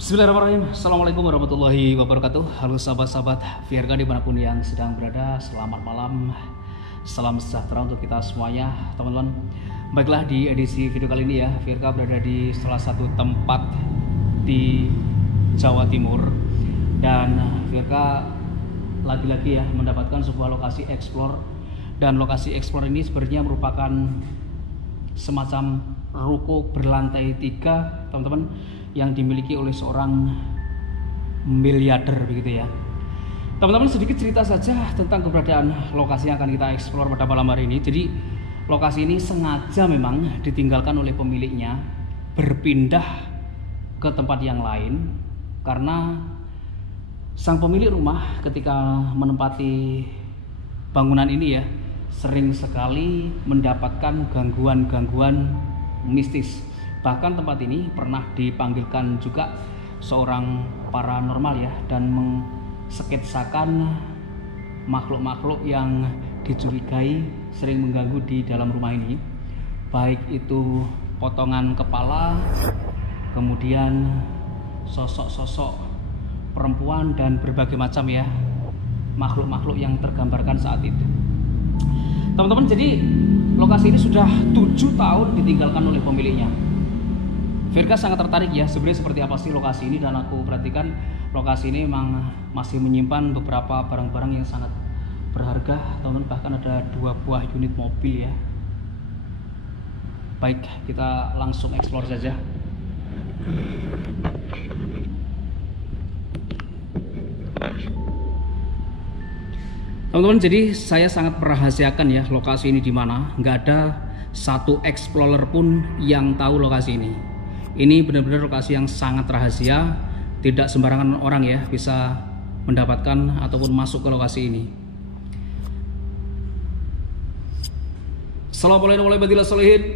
Bismillahirrahmanirrahim. Assalamualaikum warahmatullahi wabarakatuh. Halo sahabat-sahabat VRK dimanapun yang sedang berada. Selamat malam. Salam sejahtera untuk kita semuanya, teman-teman. Baiklah, di edisi video kali ini ya, VRK berada di salah satu tempat di Jawa Timur. Dan VRK lagi-lagi ya mendapatkan sebuah lokasi explore. Dan lokasi explore ini sebenarnya merupakan semacam ruko berlantai 3, teman-teman, yang dimiliki oleh seorang miliarder begitu ya. Teman-teman, sedikit cerita saja tentang keberadaan lokasi yang akan kita eksplor pada malam hari ini. Jadi lokasi ini sengaja memang ditinggalkan oleh pemiliknya berpindah ke tempat yang lain karena sang pemilik rumah ketika menempati bangunan ini ya sering sekali mendapatkan gangguan-gangguan mistis. Bahkan tempat ini pernah dipanggilkan juga seorang paranormal ya, dan mengsketsakan makhluk-makhluk yang dicurigai sering mengganggu di dalam rumah ini. Baik itu potongan kepala, kemudian sosok-sosok perempuan dan berbagai macam ya makhluk-makhluk yang tergambarkan saat itu. Teman-teman, jadi lokasi ini sudah 7 tahun ditinggalkan oleh pemiliknya. Virka sangat tertarik ya sebenarnya seperti apa sih lokasi ini, dan aku perhatikan lokasi ini memang masih menyimpan beberapa barang-barang yang sangat berharga, teman-teman. Bahkan ada 2 buah unit mobil ya. Baik, kita langsung explore saja. Teman-teman, jadi saya sangat merahasiakan ya lokasi ini di mana. Nggak ada satu explorer pun yang tahu lokasi ini. Ini benar-benar lokasi yang sangat rahasia. Tidak sembarangan orang ya bisa mendapatkan ataupun masuk ke lokasi ini. Assalamualaikum warahmatullahi wabarakatuh.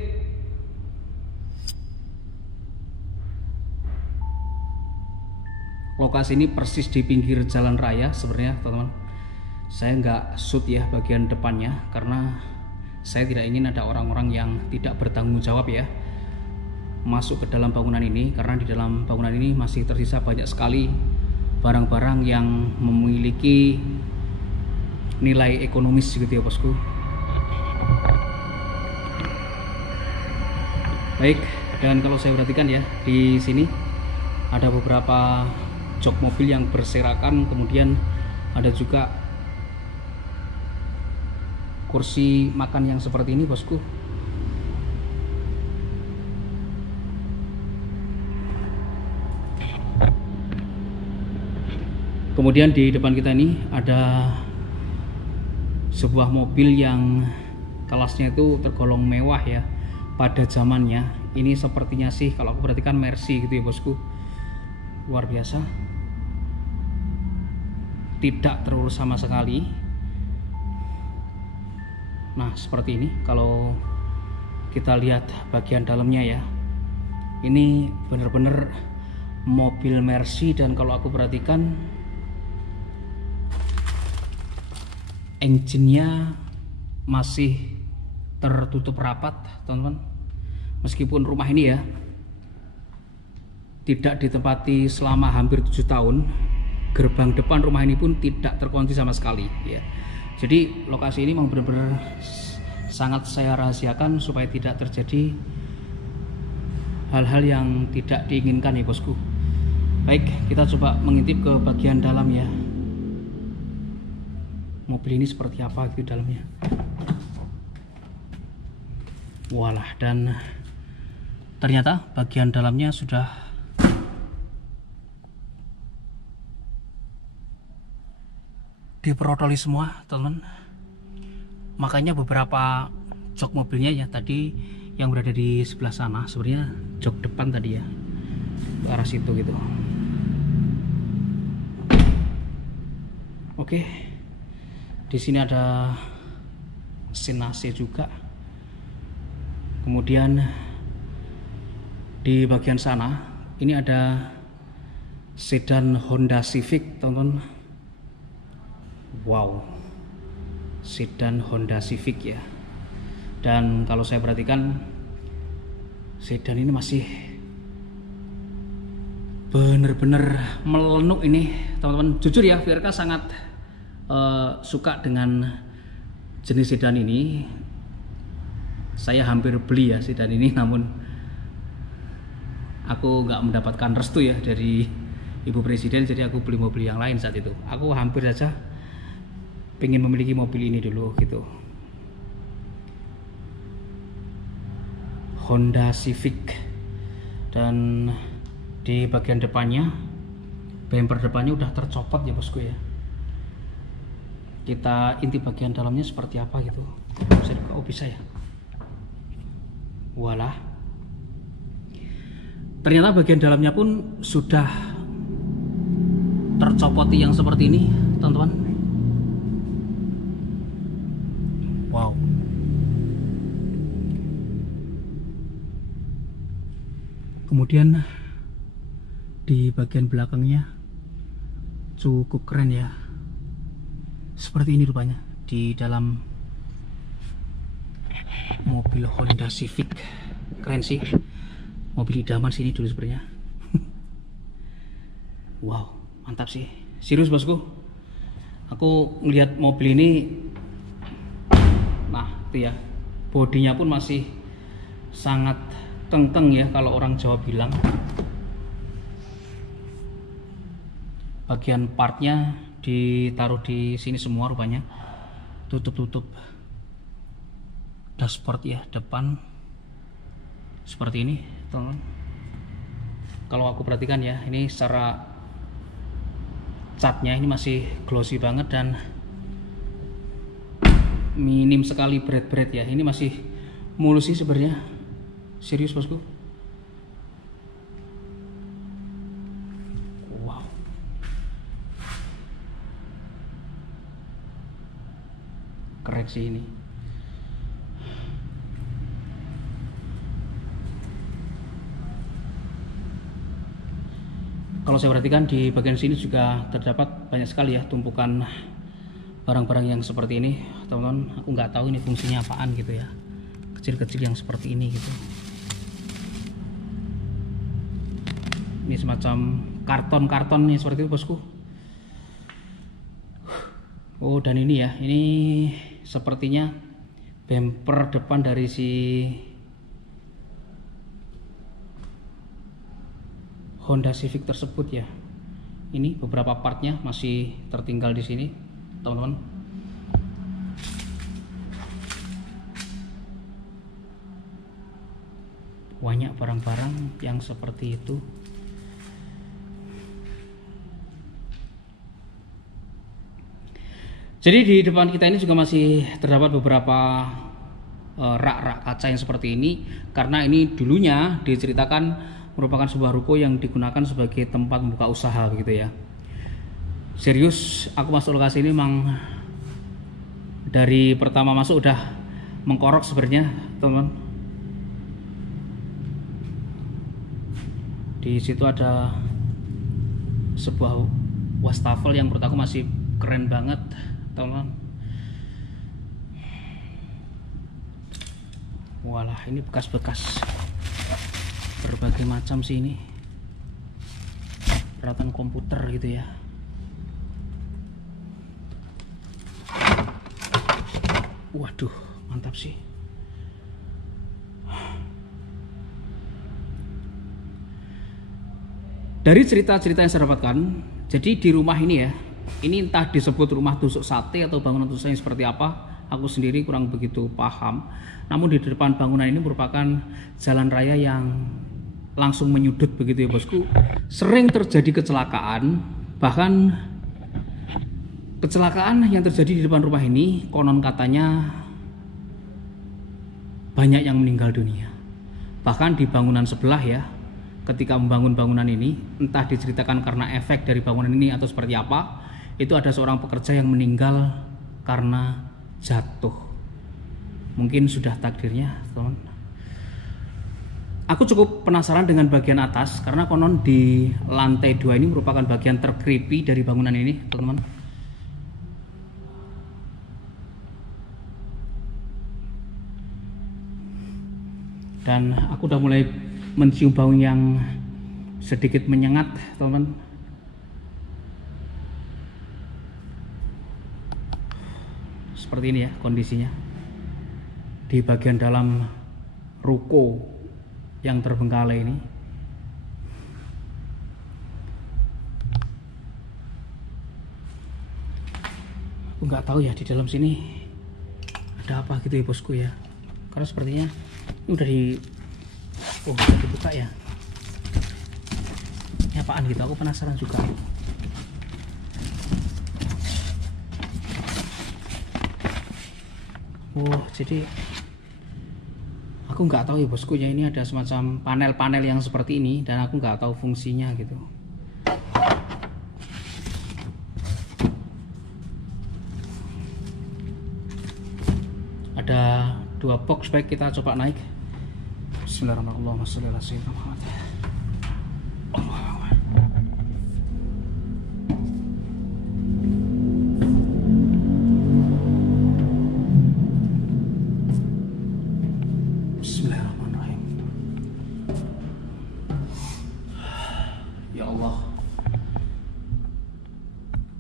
Lokasi ini persis di pinggir jalan raya sebenarnya, teman-teman. Saya nggak shoot ya bagian depannya karena saya tidak ingin ada orang-orang yang tidak bertanggung jawab ya masuk ke dalam bangunan ini, karena di dalam bangunan ini masih tersisa banyak sekali barang-barang yang memiliki nilai ekonomis gitu ya bosku. Baik, dan kalau saya perhatikan ya di sini ada beberapa jok mobil yang berserakan, kemudian ada juga kursi makan yang seperti ini bosku. Kemudian di depan kita ini ada sebuah mobil yang kelasnya itu tergolong mewah ya pada zamannya. Ini sepertinya sih kalau aku perhatikan Mercy gitu ya bosku. Luar biasa, tidak terurus sama sekali. Nah seperti ini kalau kita lihat bagian dalamnya ya, ini bener-bener mobil Mercy. Dan kalau aku perhatikan engine-nya masih tertutup rapat, teman-teman. Meskipun rumah ini ya tidak ditempati selama hampir 7 tahun, gerbang depan rumah ini pun tidak terkunci sama sekali ya. Jadi lokasi ini memang benar-benar sangat saya rahasiakan supaya tidak terjadi hal-hal yang tidak diinginkan ya bosku. Baik, kita coba mengintip ke bagian dalam ya. Mobil ini seperti apa gitu dalamnya. Walah, dan ternyata bagian dalamnya sudah diperotoli semua, teman. Makanya beberapa jok mobilnya ya tadi yang berada di sebelah sana, sebenarnya jok depan tadi ya ke arah situ gitu. Oke, di sini ada mesin AC juga. Kemudian di bagian sana ini ada sedan Honda Civic, teman-teman. Wow, sedan Honda Civic ya. Dan kalau saya perhatikan sedan ini masih bener-bener melenuk ini teman-teman. Jujur ya, VRK sangat suka dengan jenis sedan ini. Saya hampir beli ya sedan ini, namun aku nggak mendapatkan restu ya dari Ibu Presiden, jadi aku beli mobil yang lain saat itu. Aku hampir saja pengen memiliki mobil ini dulu gitu. Honda Civic, dan di bagian depannya, bumper depannya udah tercopot ya bosku ya. Kita intip bagian dalamnya seperti apa gitu. Bisa dibuka? Oh bisa ya. Walah. Ternyata bagian dalamnya pun sudah tercopoti yang seperti ini, teman-teman. Wow. Kemudian di bagian belakangnya cukup keren ya. Seperti ini rupanya di dalam mobil Honda Civic. Keren sih. Mobil idaman sini dulu sebenarnya. Wow, mantap sih. Serius bosku. Aku ngelihat mobil ini, nah itu ya, bodinya pun masih sangat kengkeng ya kalau orang Jawa bilang. Bagian partnya ditaruh di sini semua rupanya. Tutup dashboard ya depan seperti ini, teman. Kalau aku perhatikan ya, ini secara catnya ini masih glossy banget dan minim sekali bret ya. Ini masih mulus sih sebenarnya. Serius bosku. Wow. Keren sih ini. Kalau saya perhatikan di bagian sini juga terdapat banyak sekali ya tumpukan barang-barang yang seperti ini, teman-teman. Aku nggak tahu ini fungsinya apaan gitu ya. Kecil-kecil yang seperti ini gitu. Ini semacam karton-karton nih seperti itu bosku. Oh, dan ini ya, ini sepertinya bumper depan dari si Honda Civic tersebut ya. Ini beberapa partnya masih tertinggal di sini, teman-teman. Banyak barang-barang yang seperti itu. Jadi di depan kita ini juga masih terdapat beberapa rak-rak kaca yang seperti ini, karena ini dulunya diceritakan merupakan sebuah ruko yang digunakan sebagai tempat membuka usaha begitu ya. Serius, aku masuk lokasi ini memang dari pertama masuk udah mengkorok sebenarnya, teman-teman. Di situ ada sebuah wastafel yang menurut aku masih keren banget, teman-teman. Walah, ini bekas-bekas berbagai macam sih ini. Peralatan komputer gitu ya. Waduh, mantap sih. Dari cerita-cerita yang saya dapatkan, jadi di rumah ini ya, ini entah disebut rumah tusuk sate atau bangunan tusuk yang seperti apa, aku sendiri kurang begitu paham. Namun di depan bangunan ini merupakan jalan raya yang langsung menyudut begitu ya bosku. Sering terjadi kecelakaan, bahkan kecelakaan yang terjadi di depan rumah ini konon katanya banyak yang meninggal dunia. Bahkan di bangunan sebelah ya, ketika membangun bangunan ini, entah diceritakan karena efek dari bangunan ini atau seperti apa, itu ada seorang pekerja yang meninggal karena jatuh. Mungkin sudah takdirnya, teman. Aku cukup penasaran dengan bagian atas, karena konon di lantai 2 ini merupakan bagian tercreepy dari bangunan ini, teman-teman. Dan aku udah mulai mencium bau yang sedikit menyengat, teman. Seperti ini ya kondisinya di bagian dalam ruko yang terbengkalai ini. Aku nggak tahu ya di dalam sini ada apa gitu ya bosku ya, karena sepertinya ini udah dibuka ya. Ini apaan gitu, aku penasaran juga. Jadi aku nggak tahu ya bosku ya, ini ada semacam panel-panel yang seperti ini dan aku nggak tahu fungsinya gitu. Ada 2 box bag, kita coba naik. Bismillahirrahmanirrahim. Bismillahirrahmanirrahim. Ya Allah.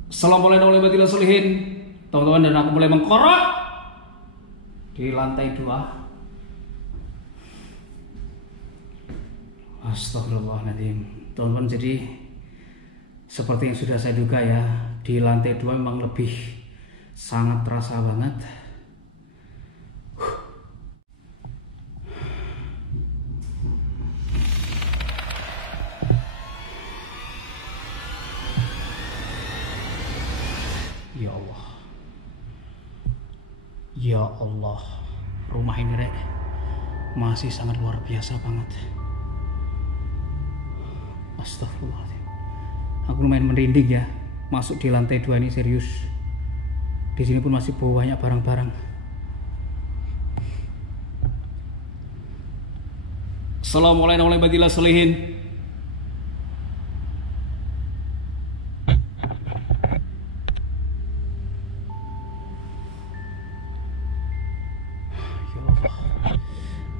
Assalamualaikum warahmatullahi wabarakatuh. Teman-teman, dan aku mulai mengkorok di lantai 2. Astagfirullahaladzim. Teman-teman, jadi seperti yang sudah saya duga ya, di lantai 2 memang lebih sangat terasa banget. Ya Allah. Ya Allah, rumah ini rek masih sangat luar biasa banget. Astagfirullahaladzim. Aku lumayan merinding ya, masuk di lantai 2 ini serius. Di sini pun masih bawa banyak barang-barang. Assalamualaikum warahmatullahi wabarakatuh.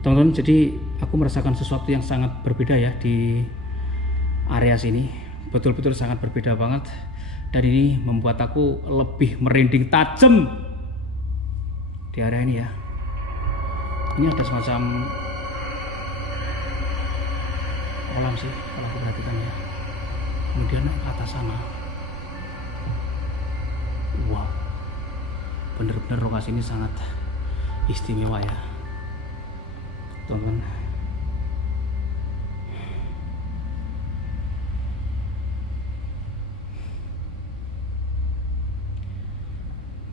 Teman-teman, jadi aku merasakan sesuatu yang sangat berbeda ya di area sini. Betul-betul sangat berbeda banget. Dan ini membuat aku lebih merinding tajam di area ini ya. Ini ada semacam kolam sih kalau aku perhatikan ya. Kemudian naik ke atas sana. Wow, bener-bener lokasi ini sangat istimewa ya teman-teman.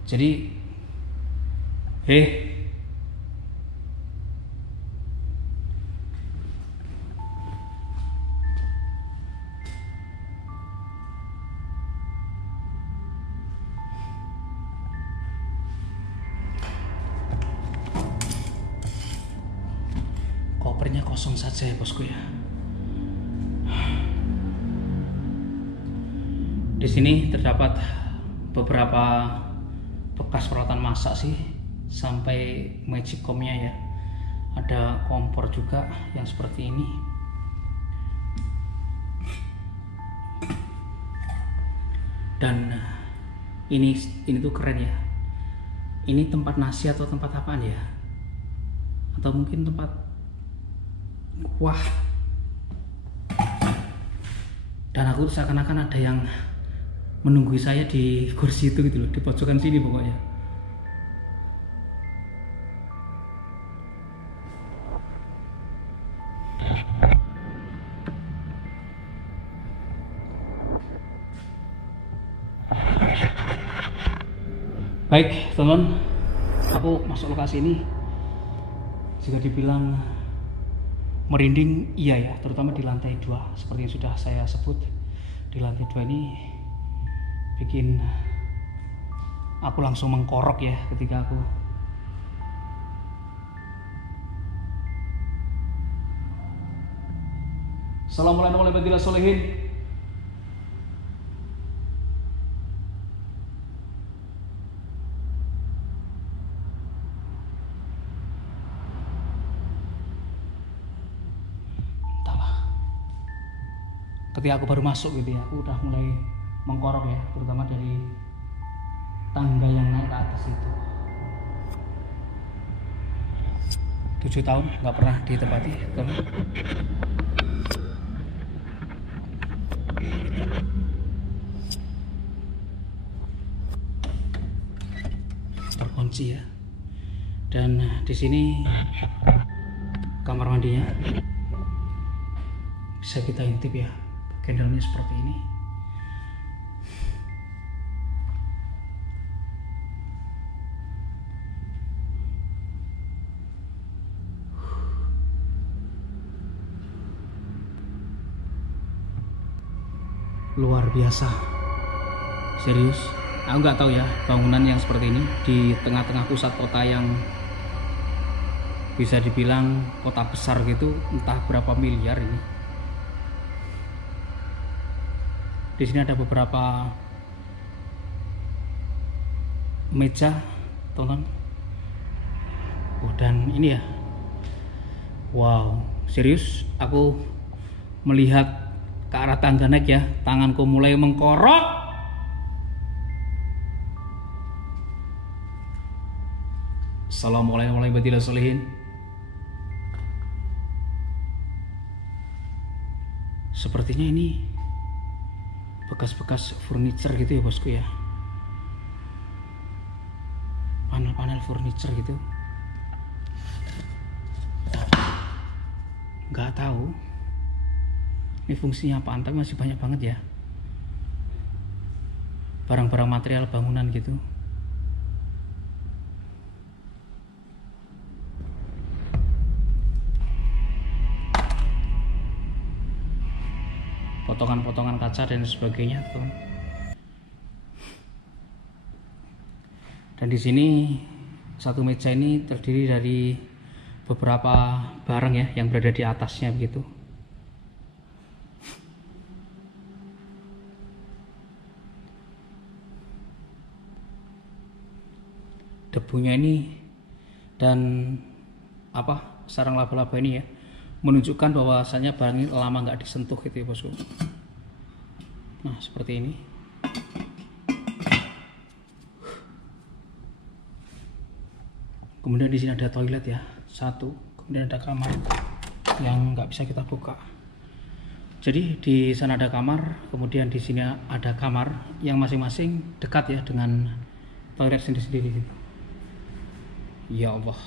Jadi kopernya kosong saja ya bosku ya. Di sini terdapat beberapa bekas peralatan masak sih, sampai magicomnya ya. Ada kompor juga yang seperti ini. Dan ini tuh keren ya. Ini tempat nasi atau tempat apaan ya? Atau mungkin tempat wah. Dan aku seakan-akan ada yang menunggu saya di kursi itu gitu loh, di pojokan sini pokoknya. Baik teman, aku masuk lokasi ini. Jika dibilang merinding, iya ya, terutama di lantai 2 seperti yang sudah saya sebut. Di lantai 2 ini bikin aku langsung mengkorok ya ketika aku Assalamualaikum warahmatullahi wabarakatuh. ketika aku baru masuk gitu ya, aku udah mulai mengkorok ya, terutama dari tangga yang naik ke atas itu. 7 tahun nggak pernah ditempati, teman. Terkunci ya. Dan di sini kamar mandinya bisa kita intip ya, candlenya seperti ini. Luar biasa, serius. Aku nggak tahu ya, bangunan yang seperti ini di tengah-tengah pusat kota yang bisa dibilang kota besar gitu, entah berapa miliar ini. Di sini ada beberapa meja, teman-teman. Dan ini ya, wow, serius. Aku melihat ke arah tangga naik ya, tanganku mulai mengkorok. Assalamualaikum warahmatullahi wabarakatuh. Sepertinya ini bekas-bekas furniture gitu ya bosku ya, panel-panel furniture gitu. Nggak tahu ini fungsinya apaan, tapi masih banyak banget ya barang-barang material bangunan gitu. Potongan-potongan kaca dan sebagainya tuh. Dan di sini satu meja ini terdiri dari beberapa barang ya yang berada di atasnya begitu. Debunya ini dan sarang laba-laba ini ya menunjukkan bahwasannya barang ini lama nggak disentuh gitu ya bosku. Nah seperti ini. Kemudian di sini ada toilet ya, satu. Kemudian ada kamar yang nggak bisa kita buka. Jadi di sana ada kamar, kemudian di sini ada kamar yang masing-masing dekat ya dengan toilet sendiri-sendiri gitu. Ya Allah.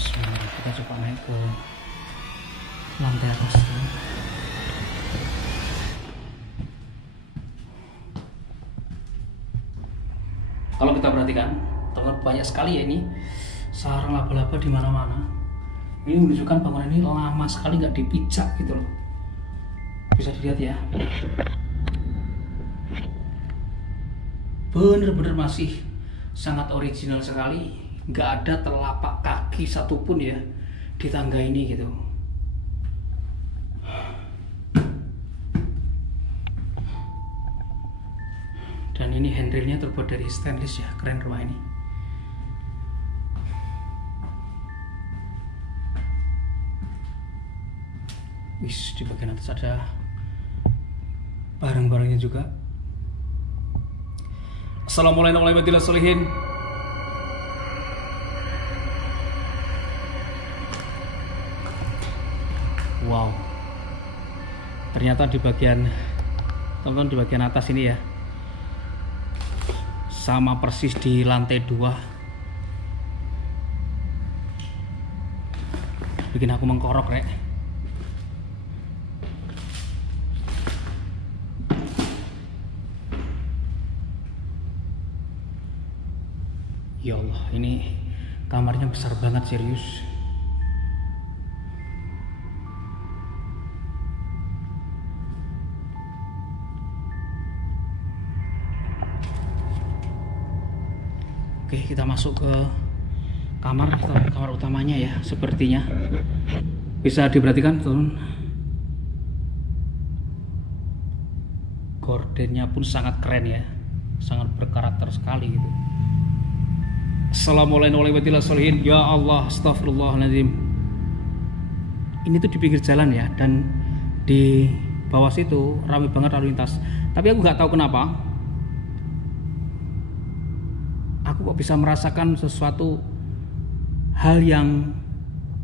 Bismillah, kita coba naik ke lantai atas. Kalau kita perhatikan, teman, banyak sekali ya ini sarang laba-laba di mana-mana. Ini menunjukkan bangunan ini lama sekali nggak dipijak gitu loh. Bisa dilihat ya. Bener-bener masih sangat original sekali. Nggak ada telapak kaki satupun ya di tangga ini gitu. Dan ini handrailnya terbuat dari stainless ya, keren rumah ini. Wis, di bagian atas ada barang-barangnya juga. Assalamualaikum warahmatullahi wabarakatuh. Wow, ternyata di bagian teman-teman di bagian atas ini ya sama persis di lantai 2. Bikin aku mengkorok rek. Ya Allah, ini kamarnya besar banget, serius. Oke, kita masuk ke kamar utamanya ya. Sepertinya bisa diperhatikan teman, gordennya pun sangat keren ya. sangat berkarakter sekali gitu. Assalamualaikum warahmatullahi wabarakatuh. Ya Allah, astagfirullahaladzim. Ini tuh di pinggir jalan ya, dan di bawah situ ramai banget lalu lintas. Tapi aku nggak tahu kenapa, aku kok bisa merasakan sesuatu hal yang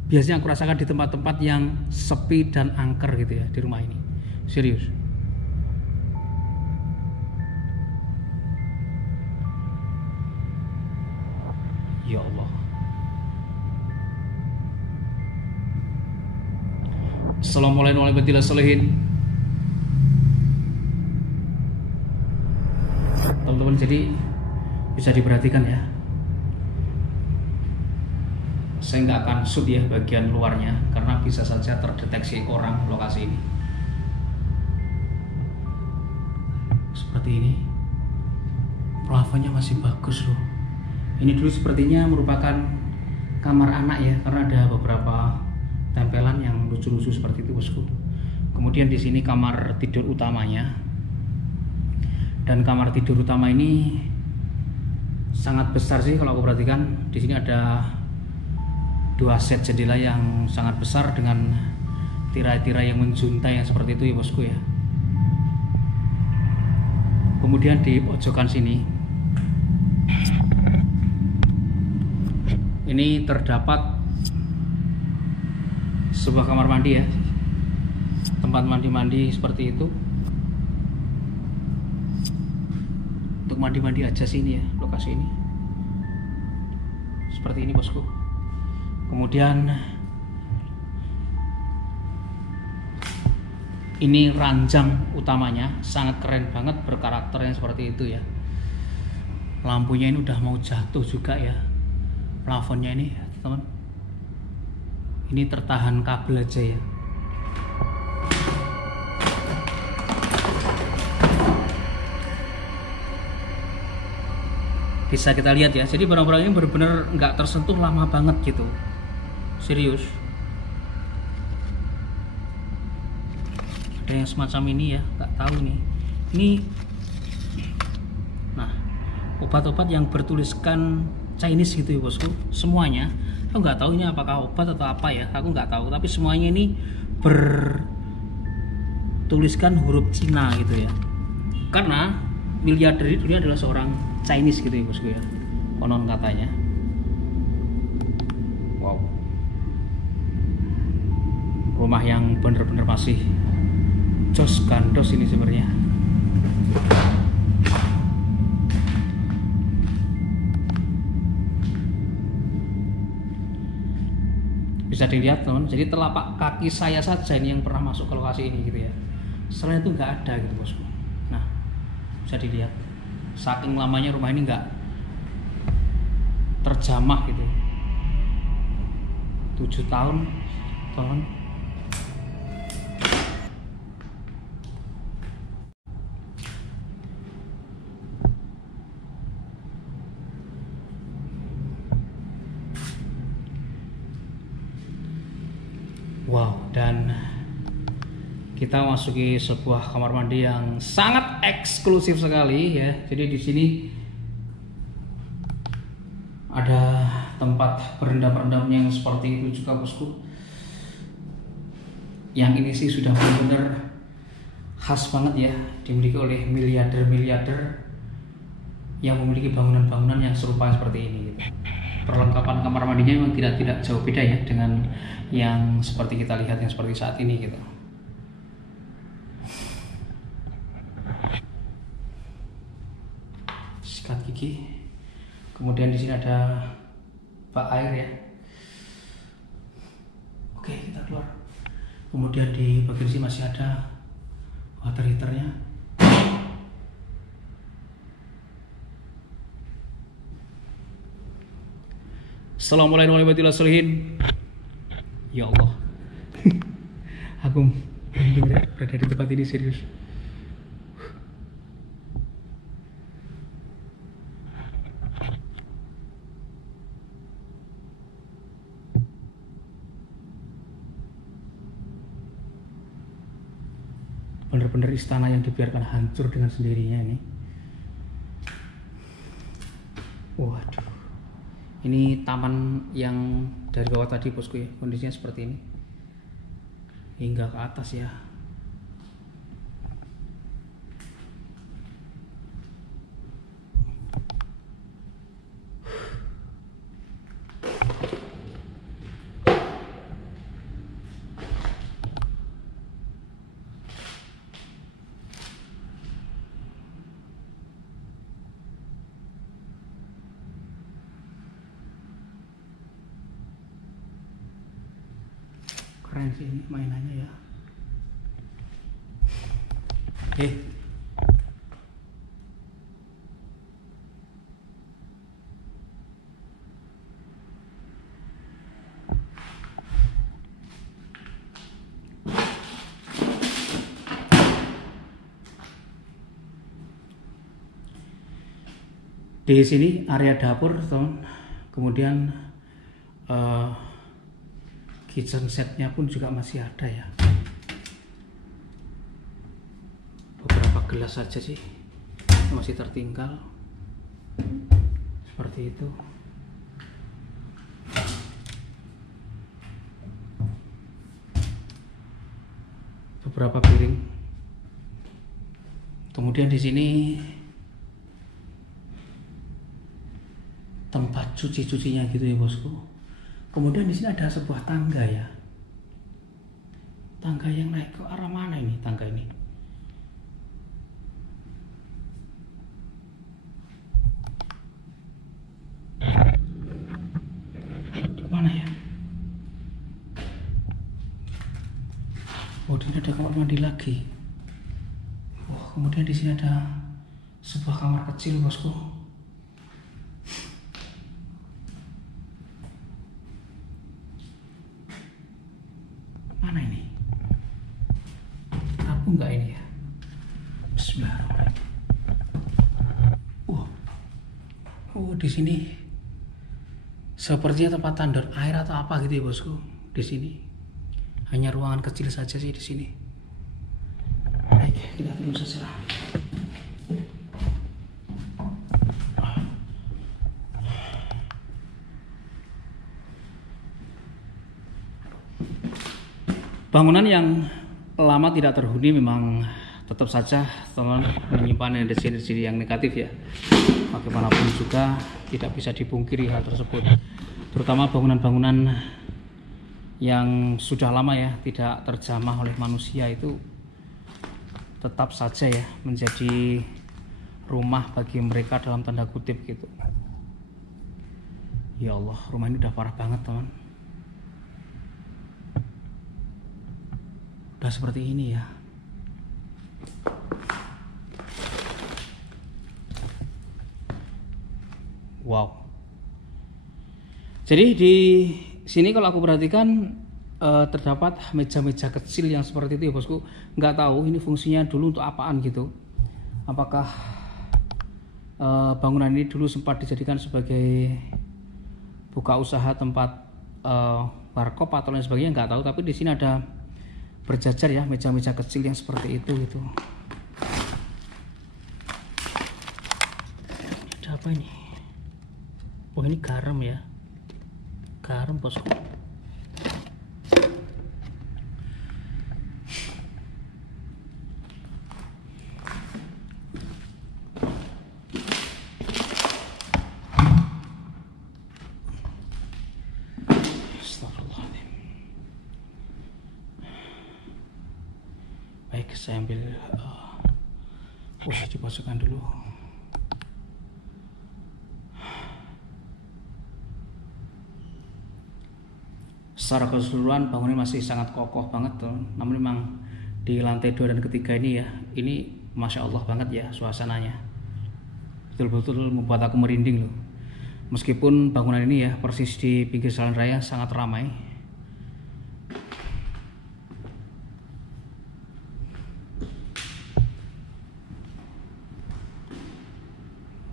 biasanya aku rasakan di tempat-tempat yang sepi dan angker gitu ya, di rumah ini. Serius. Ya Allah. Assalamualaikum warahmatullahi wabarakatuh. Teman-teman, jadi bisa diperhatikan ya, saya nggak akan shoot ya bagian luarnya karena bisa saja terdeteksi orang lokasi ini. Seperti ini, plafonnya masih bagus loh. Ini dulu sepertinya merupakan kamar anak ya, karena ada beberapa tempelan yang lucu-lucu seperti itu, bosku. Kemudian di sini kamar tidur utamanya, dan kamar tidur utama ini sangat besar sih kalau aku perhatikan. Di sini ada 2 set jendela yang sangat besar dengan tirai-tirai yang menjuntai yang seperti itu ya, bosku ya. Kemudian di pojokan sini ini terdapat sebuah kamar mandi ya, tempat mandi-mandi seperti itu. Untuk mandi-mandi aja sini ya, lokasi ini seperti ini, bosku. Kemudian ini ranjang utamanya, sangat keren banget, berkarakternya seperti itu ya. Lampunya ini udah mau jatuh juga ya. Plafonnya ini, teman, ini tertahan kabel aja ya. Bisa kita lihat ya, jadi barang-barang ini benar-benar nggak tersentuh lama banget gitu, serius. Ada yang semacam ini ya, nggak tahu nih. Ini, nah, obat-obat yang bertuliskan Chinese gitu ya, bosku, semuanya. Aku nggak tahu ini apakah obat atau apa ya, aku nggak tahu. Tapi semuanya ini bertuliskan huruf Cina gitu ya. Karena miliarder itu dia adalah seorang Chinese gitu ya, bosku ya, konon katanya. Wow, rumah yang bener-bener masih jos gandos ini sebenarnya. Bisa dilihat, teman, jadi telapak kaki saya saja ini yang pernah masuk ke lokasi ini gitu ya. Selain itu nggak ada gitu, bosku. Nah, bisa dilihat, saking lamanya rumah ini nggak terjamah gitu. 7 tahun, teman. Wow, dan kita masuki sebuah kamar mandi yang sangat eksklusif sekali ya. Jadi di sini ada tempat berendam-rendamnya yang seperti itu juga, bosku. Yang ini sih sudah benar-benar khas banget ya, dimiliki oleh miliarder-miliarder yang memiliki bangunan-bangunan yang serupa seperti ini gitu. Perlengkapan kamar mandinya memang tidak jauh beda ya dengan yang seperti kita lihat yang seperti saat ini gitu. Sikat gigi. Kemudian di sini ada bak air ya. Oke, kita keluar. Kemudian di bagian sini masih ada water heaternya. Assalamualaikum warahmatullahi wabarakatuh. Ya Allah, aku berada di tempat ini, serius. Benar-benar istana yang dibiarkan hancur dengan sendirinya ini. Waduh, ini taman yang dari bawah tadi bosku ya, kondisinya seperti ini hingga ke atas ya. Keren sih ini mainannya ya. Di sini area dapur, teman. Kemudian kitchen setnya pun juga masih ada ya. Beberapa gelas saja sih masih tertinggal seperti itu. Beberapa piring. Kemudian di sini tempat cucinya gitu ya bosku. Kemudian di sini ada sebuah tangga ya. Tangga yang naik ke arah mana ini tangga ini? Mana ya? Oh, di sini ada kamar mandi lagi. Kemudian di sini ada sebuah kamar kecil bosku. Mana ini? Aku enggak ini ya. Bismillahirrahmanirrahim. Di sini sepertinya tempat tandar air atau apa gitu ya bosku. Di sini hanya ruangan kecil saja sih di sini. Baik, kita tunggu saja. Bangunan yang lama tidak terhuni memang tetap saja teman menyimpan energi-energi yang negatif ya. Bagaimanapun juga tidak bisa dipungkiri hal tersebut. Terutama bangunan-bangunan yang sudah lama ya tidak terjamah oleh manusia itu tetap saja ya menjadi rumah bagi mereka dalam tanda kutip gitu. Ya Allah, rumah ini udah parah banget teman. Udah seperti ini ya. Wow. Jadi di sini kalau aku perhatikan terdapat meja-meja kecil yang seperti itu ya bosku. Nggak tahu ini fungsinya dulu untuk apaan gitu. Apakah bangunan ini dulu sempat dijadikan sebagai buka usaha tempat warkop atau lain sebagainya, nggak tahu. Tapi di sini ada berjajar ya meja-meja kecil yang seperti itu gitu. Ada apa ini? Oh, ini garam ya. Garam bosku. Astagfirullahaladzim. Baik, saya ambil dimasukkan dulu. Secara keseluruhan bangunan masih sangat kokoh banget tuh. Namun memang di lantai 2 dan ketiga ini ya, ini Masya Allah banget ya suasananya. Betul-betul membuat aku merinding loh. Meskipun bangunan ini ya persis di pinggir jalan raya sangat ramai.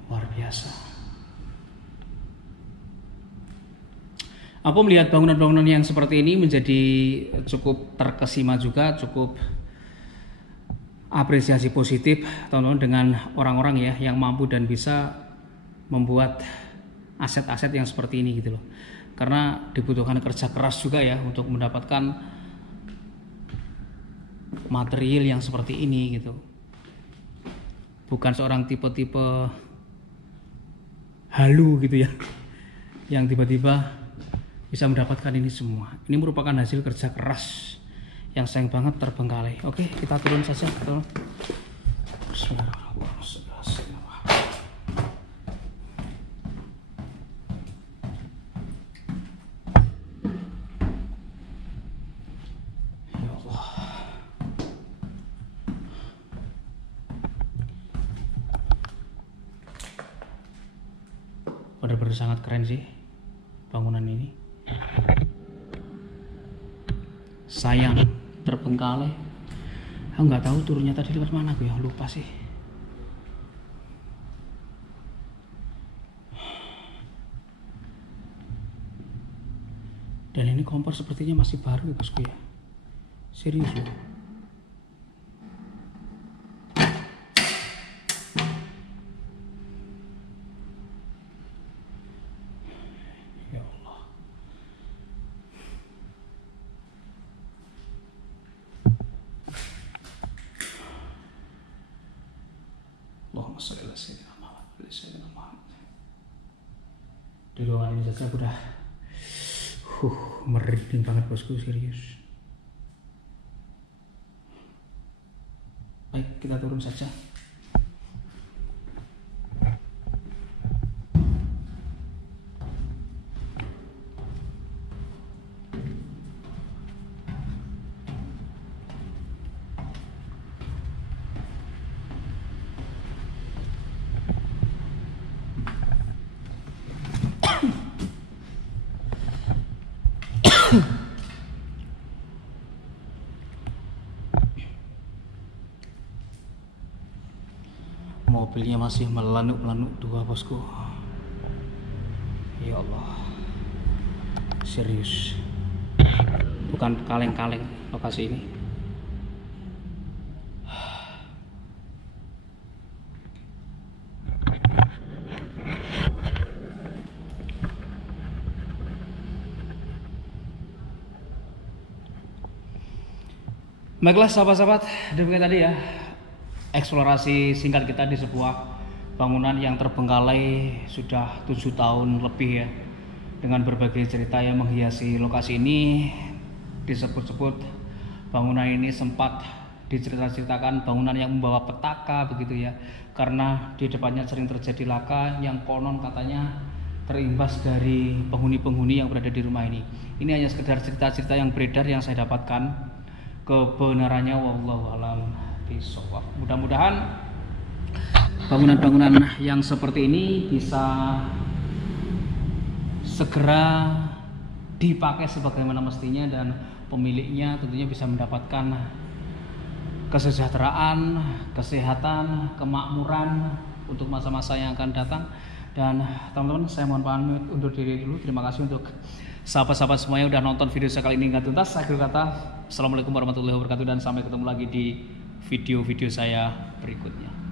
Luar biasa. Aku melihat bangunan-bangunan yang seperti ini menjadi cukup terkesima juga, cukup apresiasi positif teman-teman dengan orang-orang ya yang mampu dan bisa membuat aset-aset yang seperti ini gitu loh. Karena dibutuhkan kerja keras juga ya untuk mendapatkan material yang seperti ini gitu. Bukan seorang tipe-tipe halu gitu ya, yang tiba-tiba bisa mendapatkan ini semua. Ini merupakan hasil kerja keras yang sayang banget terbengkalai. Oke, kita turun saja. Bismillahirrahmanirrahim. Ya Allah. Benar-benar sangat keren sih bangunan ini. Sayang terbengkalai. Aku nggak tahu turunnya tadi lewat mana, aku ya lupa sih. Dan ini kompor sepertinya masih baru ya bosku ya. Serius loh. Ya Allah. Allahumma sholli ala sayyidina Muhammad. Di ruangan ini saja udah merinding banget bosku, serius. Baik, kita turun saja. Mobilnya masih melanuk-lanuk dua bosku. Ya Allah, serius, bukan kaleng-kaleng lokasi ini. Baiklah sahabat-sahabat, demikian tadi ya eksplorasi singkat kita di sebuah bangunan yang terbengkalai sudah 7 tahun lebih ya, dengan berbagai cerita yang menghiasi lokasi ini. Disebut-sebut bangunan ini sempat diceritakan bangunan yang membawa petaka begitu ya, karena di depannya sering terjadi laka yang konon katanya terimbas dari penghuni-penghuni yang berada di rumah ini. Ini hanya sekedar cerita-cerita yang beredar yang saya dapatkan. Kebenarannya wallahu alam bishawab. Mudah-mudahan bangunan-bangunan yang seperti ini bisa segera dipakai sebagaimana mestinya dan pemiliknya tentunya bisa mendapatkan kesejahteraan, kesehatan, kemakmuran untuk masa-masa yang akan datang. Dan teman-teman, saya mohon pamit undur diri dulu. Terima kasih untuk sahabat-sahabat semuanya udah nonton video saya kali ini hingga tuntas. Akhir kata, assalamualaikum warahmatullahi wabarakatuh dan sampai ketemu lagi di video-video saya berikutnya.